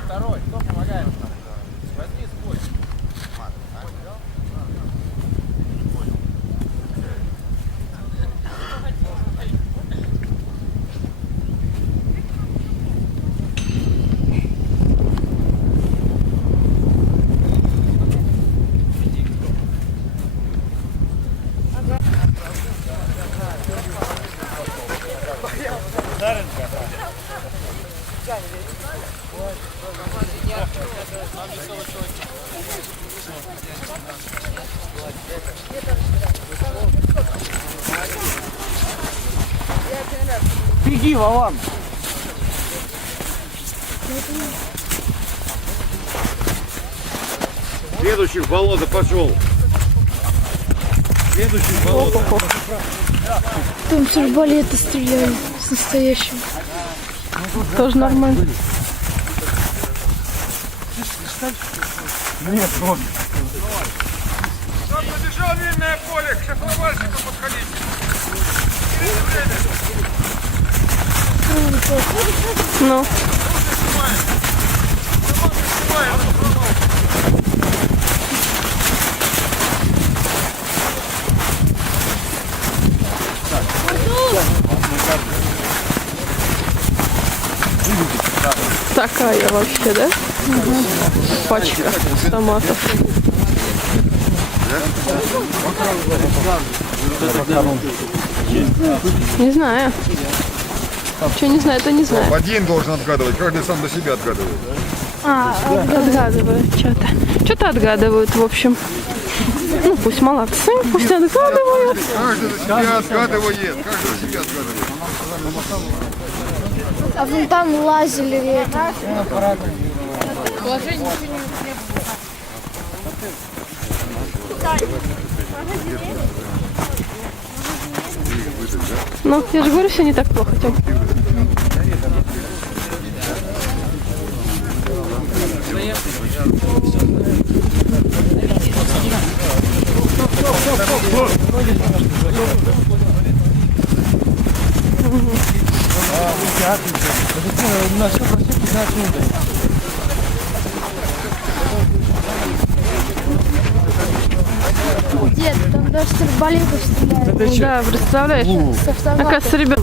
Второй, кто помогает? Возьми свой. Беги, Вован! Следующий в болото пошел. Следующий в болото. Там с арбалета стреляли, с настоящим. Тоже нормально. Нет, вот. Там побежал минное поле, к шифровальщику подходите. Ну. Такая вообще, да? Угу. Пачка томатов. Не знаю. Что не знаю, это не знаю. Один должен отгадывать, каждый сам до себя отгадывает. Отгадывают что-то. Что-то отгадывают, в общем. Ну, пусть молодцы, пусть отгадывают. Каждый за себя отгадывает, каждый за себя отгадывает. А вон там лазили. Ну, я же говорю, все не так плохо, Тём. На все просит 15 минут. Дед, там даже с арбалета стреляют. Да, представляешь? С автомата. Оказывается, ребята.